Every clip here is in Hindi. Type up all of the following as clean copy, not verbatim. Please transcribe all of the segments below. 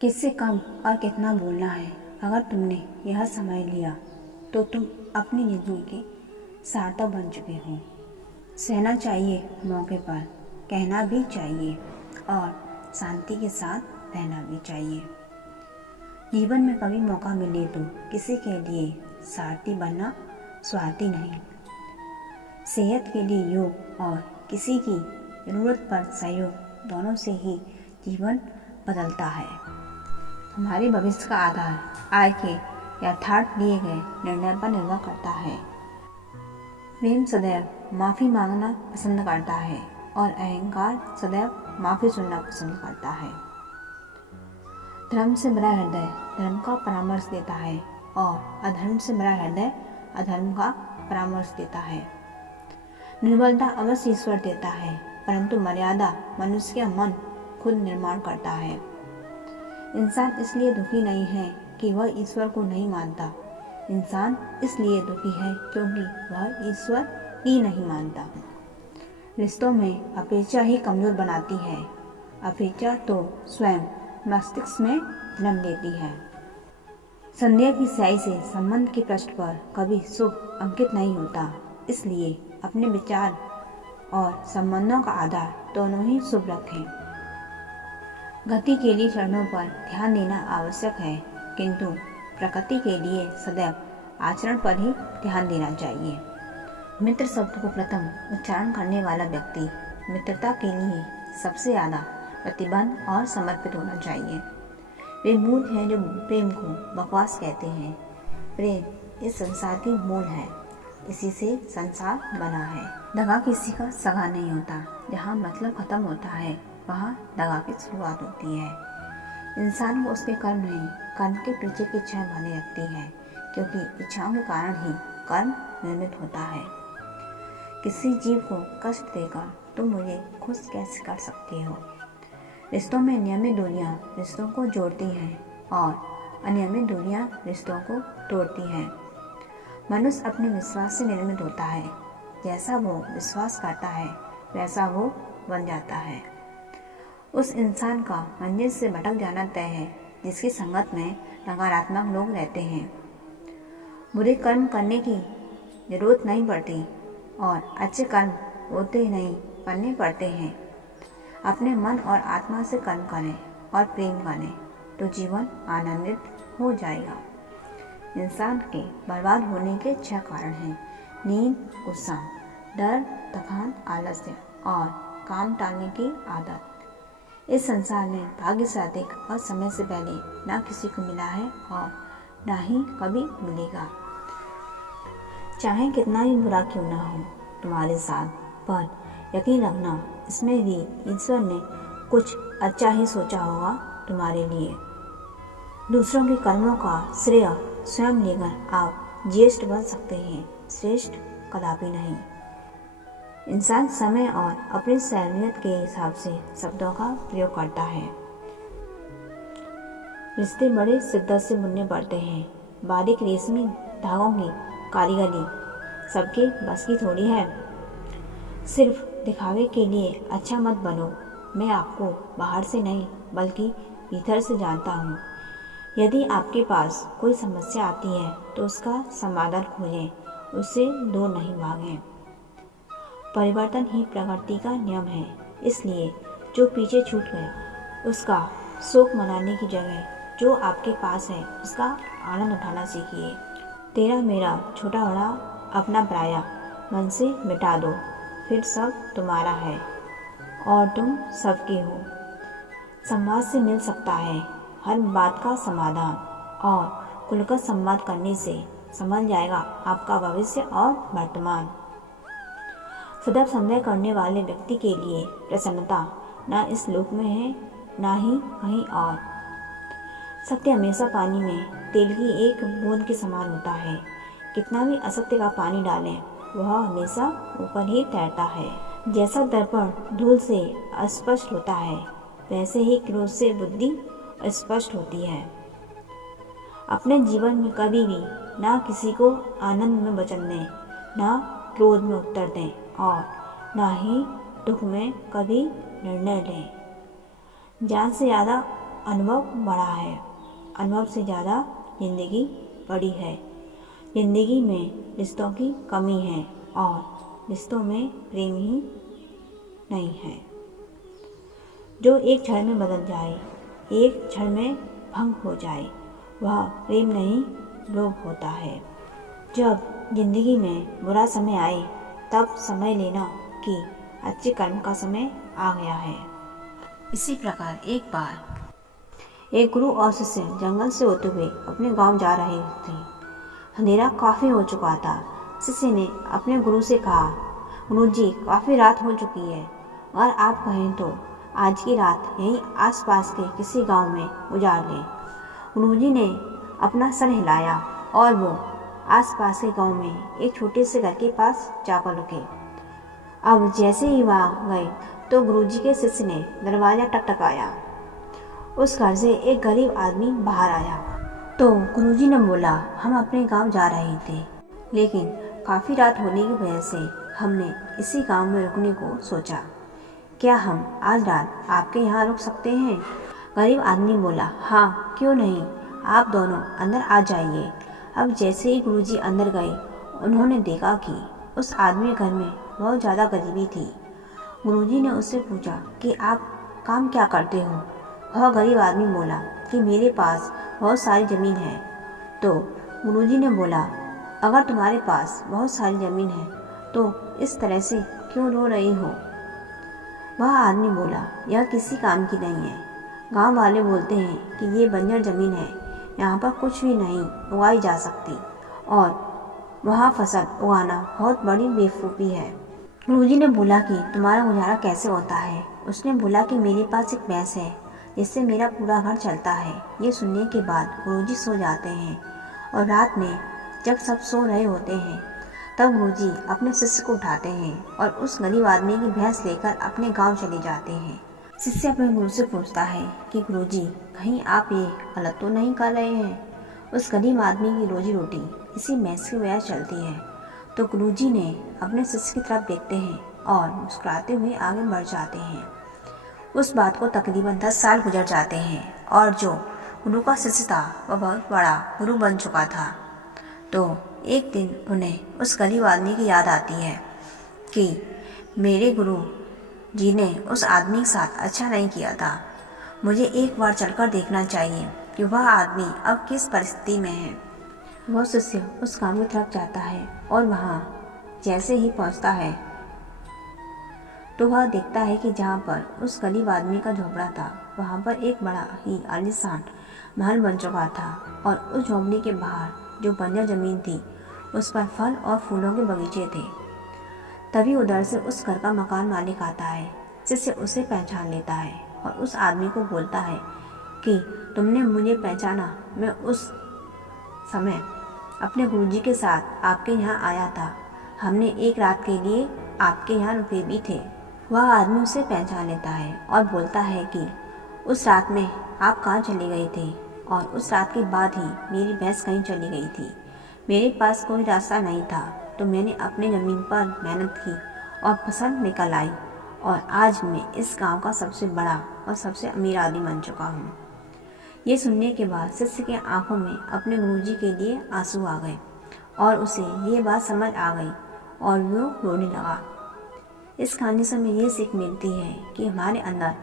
किससे कम और कितना बोलना है, अगर तुमने यह समझ लिया तो तुम अपनी ज़िंदगी के सार्थक बन चुके हो। सहना चाहिए मौके पर, कहना भी चाहिए और शांति के साथ रहना भी चाहिए। जीवन में कभी मौका मिले तो किसी के लिए सारथी बनना, स्वार्थी नहीं। सेहत के लिए योग और किसी की ज़रूरत पर सहयोग, दोनों से ही जीवन बदलता है। हमारे भविष्य का आधार आज के यथार्थ लिए गए निर्णय पर निर्भर करता है। प्रेम सदैव माफ़ी मांगना पसंद करता है और अहंकार सदैव माफ़ी सुनना पसंद करता है। धर्म से भरा हृदय धर्म का परामर्श देता है और अधर्म से भरा हृदय अधर्म का परामर्श देता है। निर्बलता अवश्य ईश्वर देता है, परंतु मर्यादा मनुष्य का मन खुद निर्माण करता है। इंसान इसलिए दुखी नहीं है कि वह ईश्वर को नहीं मानता। इंसान इसलिए दुखी है क्योंकि वह ईश्वर ही नहीं मानता। रिश्तों में अपेक्षा ही कमजोर बनाती है। अपेक्षा तो स्वयं मस्तिष्क में जन्म लेती है। संदेह की स्याही से संबंध के पृष्ठ पर कभी शुभ अंकित नहीं होता। इसलिए अपने विचार और संबंधों का आधार दोनों ही शुभ रखें। गति के लिए चरणों पर ध्यान देना आवश्यक है, किंतु प्रकृति के लिए सदैव आचरण पर ही ध्यान देना चाहिए। मित्र शब्द को प्रथम उच्चारण करने वाला व्यक्ति मित्रता के लिए सबसे ज़्यादा प्रतिबद्ध और समर्पित होना चाहिए। वे मूर्ख हैं जो प्रेम को बकवास कहते हैं। प्रेम इस संसार की मूल है, इसी से संसार बना है। दगा किसी का सगा नहीं होता। जहाँ मतलब खत्म होता है वहाँ दगा की शुरुआत होती है। इंसान को उसके कर्म नहीं, कर्म के पीछे की इच्छा माने रखती है, क्योंकि इच्छाओं के कारण ही कर्म निर्मित होता है। किसी जीव को कष्ट देकर तुम मुझे खुश कैसे कर सकते हो। रिश्तों में नियमित दूरियां रिश्तों को जोड़ती हैं और अनियमित दूरियां रिश्तों को तोड़ती हैं। मनुष्य अपने विश्वास से निर्मित होता है। जैसा वो विश्वास करता है वैसा वो बन जाता है। उस इंसान का मंजिल से भटक जाना तय है जिसकी संगत में नकारात्मक लोग रहते हैं। बुरे कर्म करने की जरूरत नहीं पड़ती और अच्छे कर्म होते नहीं करने पड़ते हैं। अपने मन और आत्मा से कर्म करें और प्रेम करें तो जीवन आनंदित हो जाएगा। इंसान के बर्बाद होने के 6 कारण हैं: नींद, गुस्सा, डर, थकान, आलस्य और काम टालने की आदत। इस संसार में भाग्य से अधिक और समय से पहले ना किसी को मिला है और ना ही कभी मिलेगा। चाहे कितना ही बुरा क्यों ना हो तुम्हारे साथ, पर यकीन रखना इसमें भी ईश्वर ने कुछ अच्छा ही सोचा होगा तुम्हारे लिए। दूसरों के कर्मों का श्रेय स्वयं लेकर आप ज्येष्ठ बन सकते हैं, श्रेष्ठ कदापि नहीं। इंसान समय और अपनी सहूलियत के हिसाब से शब्दों का प्रयोग करता है। रिश्ते बड़े शिद्दत से बुनने पड़ते हैं। बारीक रेशमी धागों की कारीगरी सबके बस की थोड़ी है। सिर्फ दिखावे के लिए अच्छा मत बनो। मैं आपको बाहर से नहीं बल्कि भीतर से जानता हूँ। यदि आपके पास कोई समस्या आती है तो उसका समाधान खोजें, उससे दूर नहीं भागें। परिवर्तन ही प्रकृति का नियम है, इसलिए जो पीछे छूट गया उसका शोक मनाने की जगह जो आपके पास है उसका आनंद उठाना सीखिए। तेरा मेरा छोटा बड़ा अपना पराया मन से मिटा दो, फिर सब तुम्हारा है और तुम सबके हो। संवाद से मिल सकता है हर बात का समाधान और खुलकर संवाद करने से समझ जाएगा आपका भविष्य और वर्तमान। सदैव संदेह करने वाले व्यक्ति के लिए प्रसन्नता न इस लोक में है न ही कहीं और। सत्य हमेशा पानी में तेल की एक बूंद के समान होता है। कितना भी असत्य का पानी डालें वह हमेशा ऊपर ही तैरता है। जैसा दर्पण धूल से अस्पष्ट होता है वैसे ही क्रोध से बुद्धि स्पष्ट होती है। अपने जीवन में कभी भी ना किसी को आनंद में वचन दें, ना क्रोध में उत्तर दें और ना ही दुख में कभी निर्णय लें। जान से ज़्यादा अनुभव बड़ा है, अनुभव से ज़्यादा जिंदगी बड़ी है। जिंदगी में रिश्तों की कमी है और रिश्तों में प्रेम ही नहीं है जो एक क्षण में बदल जाए, एक क्षण में भंग हो जाए। वह प्रेम नहीं, लोभ होता है। जब जिंदगी में बुरा समय आए तब समझ लेना कि अच्छे कर्म का समय आ गया है। इसी प्रकार एक बार एक गुरु और शिष्य जंगल से होते हुए अपने गांव जा रहे थे। अंधेरा काफ़ी हो चुका था। शिष्य ने अपने गुरु से कहा, गुरुजी, काफ़ी रात हो चुकी है, अगर आप कहें तो आज की रात यहीं आसपास के किसी गांव में गुजार लें। गुरुजी ने अपना सर हिलाया और वो आसपास के गांव में एक छोटे से घर के पास जाकर रुके। अब जैसे ही वहाँ गए तो गुरुजी के शिष्य ने दरवाज़ा टकटकाया। उस घर से एक गरीब आदमी बाहर आया। तो गुरुजी ने बोला, हम अपने गांव जा रहे थे, लेकिन काफ़ी रात होने की वजह से हमने इसी गांव में रुकने को सोचा। क्या हम आज रात आपके यहाँ रुक सकते हैं? गरीब आदमी बोला, हाँ, क्यों नहीं, आप दोनों अंदर आ जाइए। अब जैसे ही गुरुजी अंदर गए, उन्होंने देखा कि उस आदमी घर में बहुत ज़्यादा गरीबी थी। गुरुजी ने उससे पूछा कि आप काम क्या करते हो? वह गरीब आदमी बोला कि मेरे पास बहुत सारी ज़मीन है। तो गुरुजी ने बोला, अगर तुम्हारे पास बहुत सारी ज़मीन है तो इस तरह से क्यों रो रही हो? वह आदमी बोला, यह किसी काम की नहीं है। गांव वाले बोलते हैं कि ये बंजर ज़मीन है, यहाँ पर कुछ भी नहीं उगाई जा सकती और वहाँ फसल उगाना बहुत बड़ी बेवकूफ़ी है। गुरुजी ने बोला कि तुम्हारा गुजारा कैसे होता है? उसने बोला कि मेरे पास एक भैंस है जिससे मेरा पूरा घर चलता है। ये सुनने के बाद गुरुजी सो जाते हैं और रात में जब सब सो रहे होते हैं तब गुरुजी अपने शिष्य को उठाते हैं और उस गरीब आदमी की भैंस लेकर अपने गांव चले जाते हैं। शिष्य अपने गुरु से पूछता है कि गुरुजी, कहीं आप ये गलत तो नहीं कर रहे हैं? उस गरीब आदमी की रोजी रोटी इसी भैंस की वजह चलती है। तो गुरुजी ने अपने शिष्य की तरफ देखते हैं और मुस्कुराते हुए आगे बढ़ जाते हैं। उस बात को तकरीबन 10 साल गुजर जाते हैं और जो गुरु का शिष्य था वह बहुत बड़ा गुरु बन चुका था। तो एक दिन उन्हें उस गरीब आदमी की याद आती है कि मेरे गुरु जी ने उस आदमी के साथ अच्छा नहीं किया था। मुझे एक बार चलकर देखना चाहिए कि वह आदमी अब किस परिस्थिति में है। वह शिष्य उस गांव की तरफ जाता है और वहाँ जैसे ही पहुँचता है तो वह देखता है कि जहाँ पर उस गरीब आदमी का झोपड़ा था वहाँ पर एक बड़ा ही आलीशान महल बन चुका था और उस झोपड़ी के बाहर जो बंजर ज़मीन थी उस पर फल और फूलों के बगीचे थे। तभी उधर से उस घर का मकान मालिक आता है। शिष्य उसे पहचान लेता है और उस आदमी को बोलता है कि तुमने मुझे पहचाना, मैं उस समय अपने गुरुजी के साथ आपके यहाँ आया था। हमने एक रात के लिए आपके यहाँ रुके भी थे। वह आदमी उसे पहचान लेता है और बोलता है कि उस रात में आप कहाँ चले गए थे और उस रात के बाद ही मेरी भैंस कहीं चली गई थी। मेरे पास कोई रास्ता नहीं था तो मैंने अपने ज़मीन पर मेहनत की और फसल निकल आई और आज मैं इस गांव का सबसे बड़ा और सबसे अमीर आदमी बन चुका हूँ। ये सुनने के बाद शिष्य के आंखों में अपने गुरुजी के लिए आंसू आ गए और उसे ये बात समझ आ गई और वो रोने लगा। इस कहानी से हमें ये सीख मिलती है कि हमारे अंदर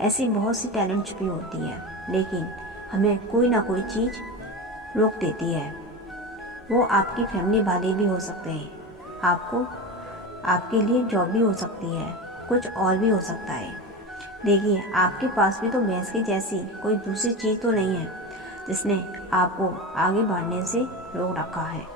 ऐसी बहुत सी टैलेंट छुपी होती है, लेकिन हमें कोई ना कोई चीज़ रोक देती है। वो आपकी फैमिली वाले भी हो सकते हैं, आपके लिए जॉब भी हो सकती है, कुछ और भी हो सकता है। देखिए, आपके पास भी तो भैंस की जैसी कोई दूसरी चीज़ तो नहीं है जिसने आपको आगे बढ़ने से रोक रखा है।